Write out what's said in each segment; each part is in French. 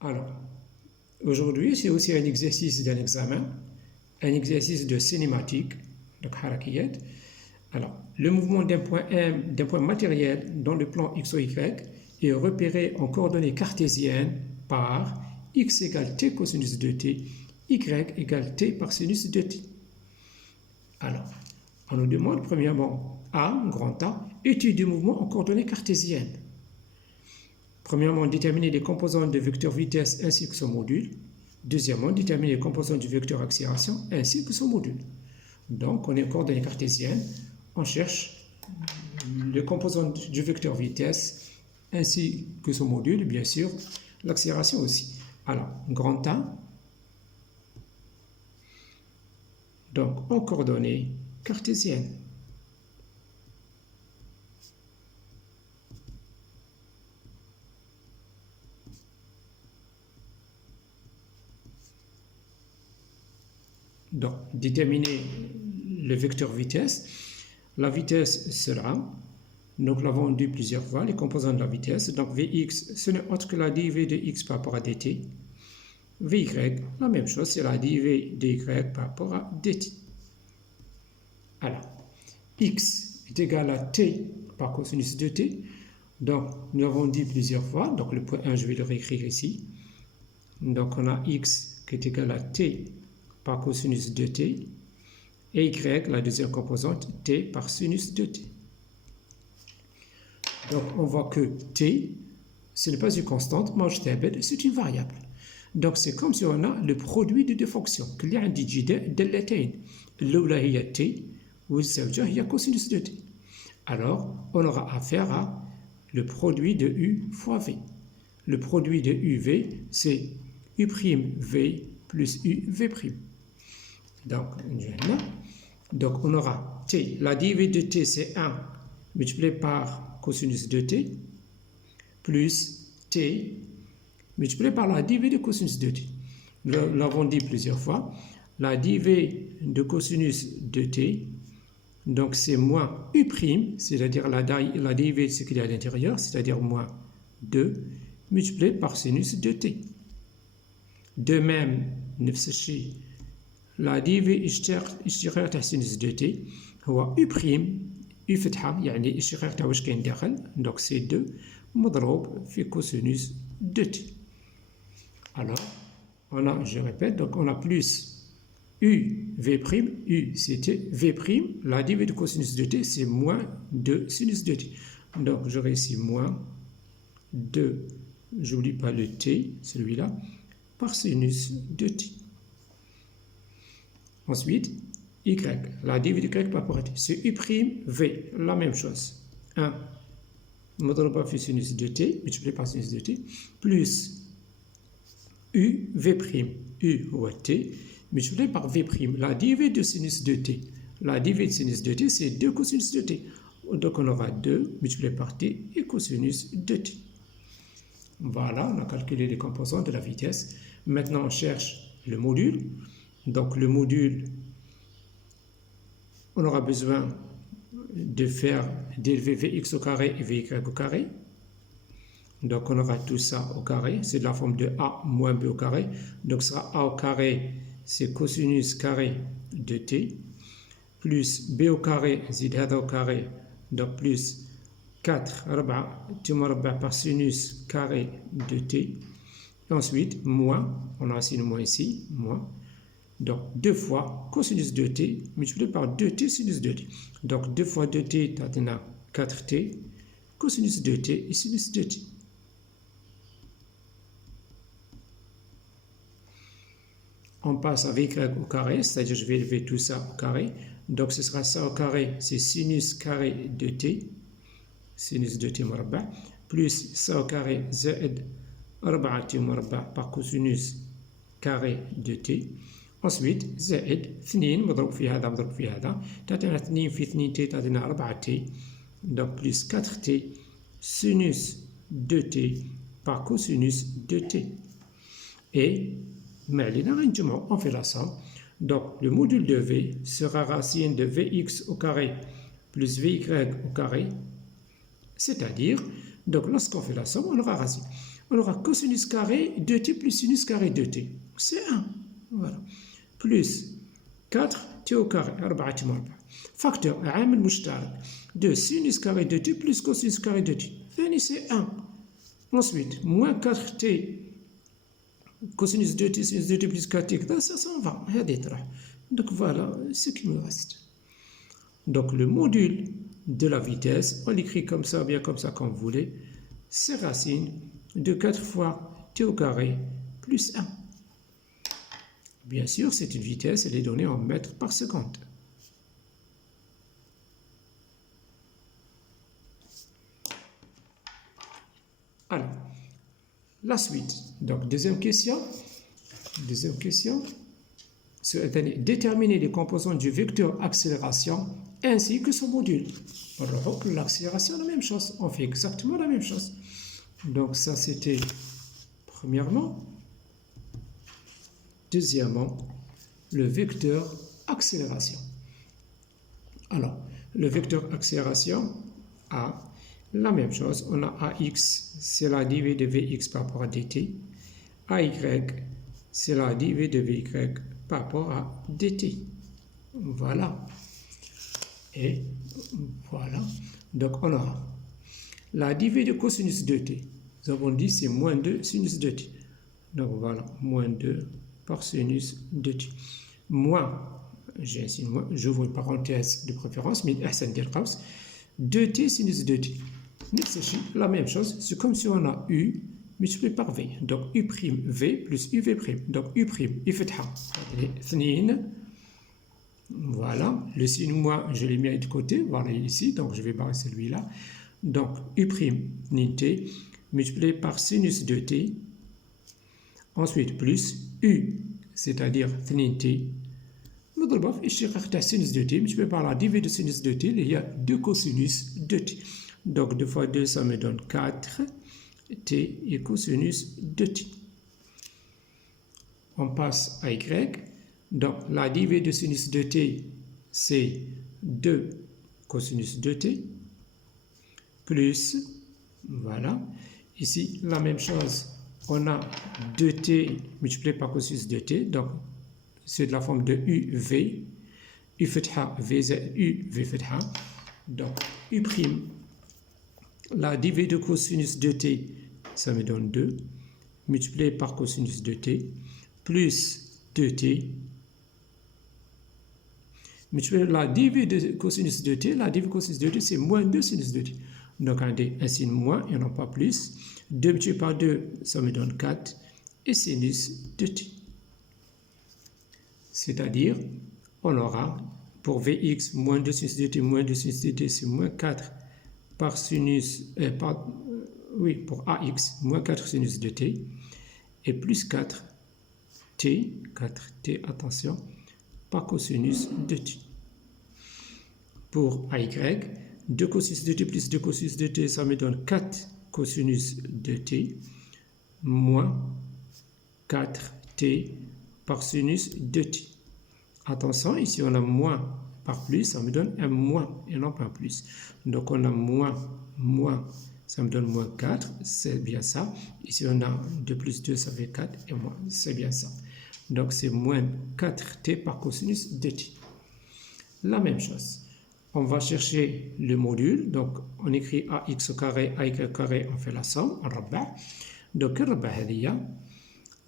Alors, aujourd'hui, c'est aussi un exercice d'un examen, un exercice de cinématique, de harakiyat. Alors, le mouvement d'un point matériel dans le plan x ou y est repéré en coordonnées cartésiennes par x égale t cosinus de t, y égale t par sinus de t. Alors, on nous demande premièrement A, grand A, étude du mouvement en coordonnées cartésiennes. Premièrement, déterminer les composantes de vecteur vitesse ainsi que son module. Deuxièmement, déterminer les composantes du vecteur accélération ainsi que son module. Donc, on est en coordonnées cartésiennes, on cherche les composantes du vecteur vitesse ainsi que son module, bien sûr, l'accélération aussi. Alors, grand A, donc en coordonnées cartésiennes. Donc, déterminer le vecteur vitesse. La vitesse sera, donc nous l'avons dit plusieurs fois, les composants de la vitesse. Donc, Vx, ce n'est autre que la dérivée de x par rapport à dt. Vy, la même chose, c'est la dérivée de y par rapport à dt. Alors, x est égal à t par cosinus de t. Donc, nous avons dit plusieurs fois, donc le point 1, je vais le réécrire ici. Donc, on a x qui est égal à t par cosinus de t, et y, la deuxième composante, t par sinus de t. Donc, on voit que t, ce n'est pas une constante, c'est une variable. Donc, c'est comme si on a le produit de deux fonctions. qu'il y a un دالتين. الأولى هي t, والزوجة هي cosinus de t. Alors, on aura affaire à le produit de u fois v. Le produit de uv, c'est u'v plus uv'. Donc, on aura t. La dérivée de t, c'est 1 multiplié par cosinus de t, plus t multiplié par la dérivée de cosinus de t. Nous l'avons dit plusieurs fois. La dérivée de cosinus de t, donc c'est moins u', c'est-à-dire la dérivée de ce qu'il y a à l'intérieur, c'est-à-dire moins 2, multiplié par sinus de t. De même, la dérivée اشتقاق تاع sinus de t هو u', u فتحة يعني اشتقاق تاع واش كاين داخل، donc c'est 2 مضروب في cosinus de t. Alors, on a, je répète, donc on a plus uv', u c'était v', la dérivée de cosinus de t c'est moins 2 sinus de t. Donc j'aurai ici moins 2, j'oublie pas le t, celui-là, par sinus de t. Ensuite, y, la dérivée de y par rapport à t, c'est u'v, la même chose. 1, مضروبة في sinus de t, multiplié par sinus de t, plus uv', u ou t, multiplié par v', la dérivée de sinus de t. La dérivée de sinus de t, c'est 2 cosinus de t. Donc on aura 2 multiplié par t et cosinus de t. Voilà, on a calculé les composants de la vitesse. Maintenant, on cherche le module. Donc le module, on aura besoin de faire d'élever Vx au carré et Vy au carré. Donc on aura tout ça au carré, c'est de la forme de A moins B au carré. Donc ce sera A au carré, c'est cosinus carré de t, plus B au carré, zid hada au carré, donc plus 4 t مربع par sinus carré de t. Et ensuite, moins, on a aussi le moins ici, moins. Donc 2 fois cosinus de t multiplié par 2t sinus de t. Donc 2 fois 2t, tu as 4t, cosinus de t et sinus de t. On passe avec y au carré, c'est-à-dire je vais élever tout ça au carré. Donc ce sera ça au carré, c'est sinus carré de t, sinus de t مربع, plus ça au carré, زائد 4t مربع par cosinus carré de t. Ensuite, زائد 2 مضروب في هذا مضروب في هذا، تعطينا 2 في 2t تعطينا 4t. Donc plus 4t sinus de t par cosinus de t. Et on fait la somme. Donc le module de V sera racine de Vx au carré plus Vy au carré. C'est-à-dire, donc lorsqu'on fait la somme, on aura racine. On aura cosinus carré de t plus sinus carré de t. C'est 1. Voilà. Plus 4t au carré. 4 مربع. Facteur عامل مشترك de sinus carré de t plus cosinus carré de t. C'est 1. Ensuite, moins 4t cosinus de t, sinus de t plus 4t, ça s'en va. Donc voilà ce qui me reste. Donc le module de la vitesse, on l'écrit comme ça, bien comme ça, comme vous voulez, c'est racine de 4 fois t au carré plus 1. Bien sûr, c'est une vitesse, elle est donnée en mètres par seconde. Alors, la suite. Donc, deuxième question. Déterminer les composantes du vecteur accélération ainsi que son module. Alors, l'accélération, la même chose. On fait exactement la même chose. Donc, ça, c'était premièrement. Deuxièmement, le vecteur accélération. Alors, le vecteur accélération a la même chose. On a AX, c'est la dérivée de VX par rapport à DT. AY, c'est la dérivée de VY par rapport à DT. Voilà. Et voilà. Donc, on aura la dérivée de cosinus de t. Nous avons dit c'est moins 2 sinus de t. Donc, voilà. Moins 2 par sinus de t. Moins, j'ai un signe moins, j'ouvre une parenthèse de préférence, mais 2t sinus de t. La même chose, c'est comme si on a U multiplié par V. Donc U' V plus UV'. Donc U', U fatha. Voilà, le signe moins, je l'ai mis de côté, voilà ici, donc je vais barrer celui-là. Donc U' t multiplié par sinus de t. Ensuite plus U, c'est-à-dire t. مضروبة في الاشتقاق تاع sinus de t multiplié par la dérivée de sinus de t, il y a 2 cosinus de t. Donc 2 fois 2, ça me donne 4 t et cosinus de t. On passe à y. Donc la dérivée de sinus de t, c'est 2 cosinus de t plus, voilà, ici la même chose, on a 2t multiplié par cosinus de t, donc c'est de la forme de UV, U fatha, V, U, V fatha. Donc, U', la dérivée de cosinus de t, ça me donne 2, multiplié par cosinus de t, plus 2t, multiplié par la dérivée de cosinus de t, la dérivée de cosinus de t, c'est moins 2 sinus de t. Donc, un signe moins, et non pas plus. 2 multiplié par 2, ça me donne 4, et sinus de t. C'est-à-dire, on aura pour Vx moins 2 sinus de t, moins 2 sinus de t, c'est moins 4 par sinus, pour Ax, moins 4 sinus de t, et plus 4t, attention, par cosinus de t. Pour Ay, 2 cosinus de t plus 2 cosinus de t, ça me donne 4 cosinus de t, moins 4t par sinus de t. Attention, ici on a moins par plus, ça me donne un moins et non pas un plus. Donc on a moins, ça me donne moins 4, c'est bien ça. Ici on a 2 plus 2, ça fait 4 et moins, c'est bien ça. Donc c'est moins 4t par cosinus de t. La même chose. On va chercher le module, donc on écrit ax au carré, ay au carré, on fait la somme, on rabat. Donc le rabat هذه.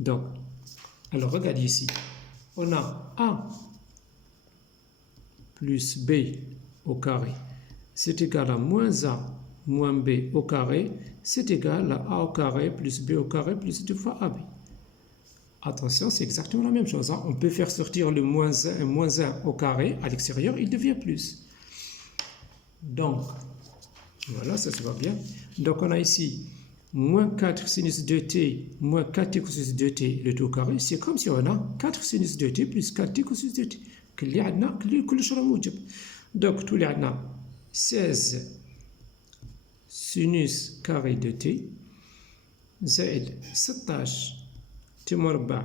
Donc, alors regardez ici, on a a plus b au carré, c'est égal à moins a moins b au carré, c'est égal à a au carré plus b au carré plus 2 fois ab. Attention, c'est exactement la même chose. Hein. On peut faire sortir le moins 1 au carré, à l'extérieur, il devient plus. Donc, voilà, ça se voit bien. Donc, on a ici moins 4 sinus de t, moins 4t cosinus de t, le tout au carré. C'est comme si on a 4 sinus de t plus 4t cosinus de t. Donc, tout les 16 sinus carré de t, زائد 16 t مربع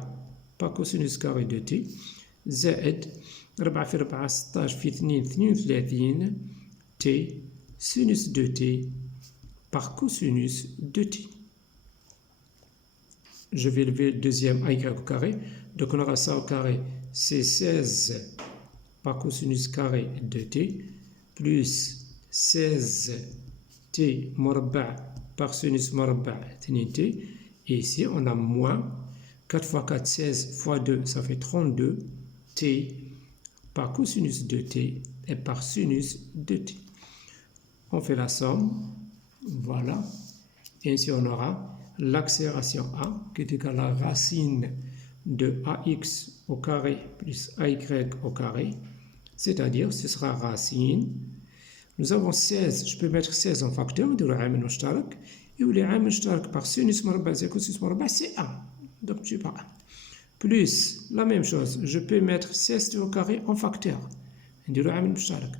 par cosinus carré de t, زائد 4 في 4 16 في 2 32 t sinus de t par cosinus de t. je vais lever le deuxième AY au carré. Donc on aura ça au carré, c'est 16 par cosinus carré de t, plus 16t مربع par sinus مربع 2t. Et ici, on a moins 4 fois 4, 16 fois 2, ça fait 32 t par cosinus de t et par sinus de t. On fait la somme, voilà. Et ainsi, on aura l'accélération A qui est égale à la racine de AX au carré plus AY au carré. C'est-à-dire, ce sera racine. Nous avons 16, je peux mettre 16 en facteur, de l'amel mushtarak. Et où l'amel mushtarak par sinus مربع c'est cosinus مربع, c'est 1. Donc, je pas 1. Plus, la même chose, je peux mettre 16t au carré en facteur. De l'amel mushtarak.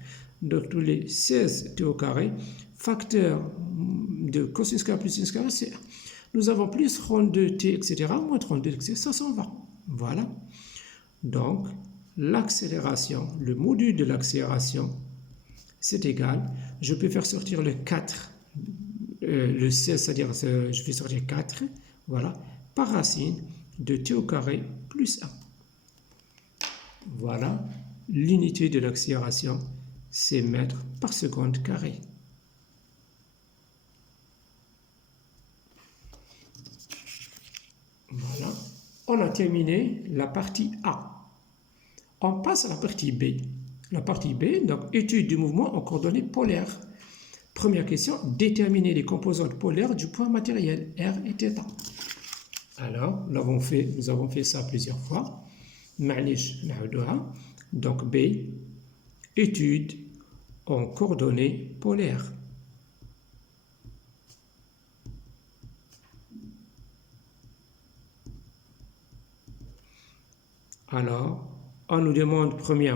Donc, tous les 16t au carré, facteur de cosinus carré plus sinus carré, c'est 1. Nous avons plus 32t, etc., moins 32, etc., ça s'en va. Voilà. Donc, l'accélération, le module de l'accélération, c'est égal. Je peux faire sortir le 4, le 16, c'est-à-dire je vais sortir 4, voilà, par racine de t au carré plus 1. Voilà, l'unité de l'accélération, c'est mètres par seconde carré. Voilà, on a terminé la partie A. On passe à la partie B. La partie B, donc étude du mouvement en coordonnées polaires. Première question, déterminer les composantes polaires du point matériel, R et θ. Alors, nous avons fait ça plusieurs fois. Donc B, étude en coordonnées polaires. Alors, on nous demande premièrement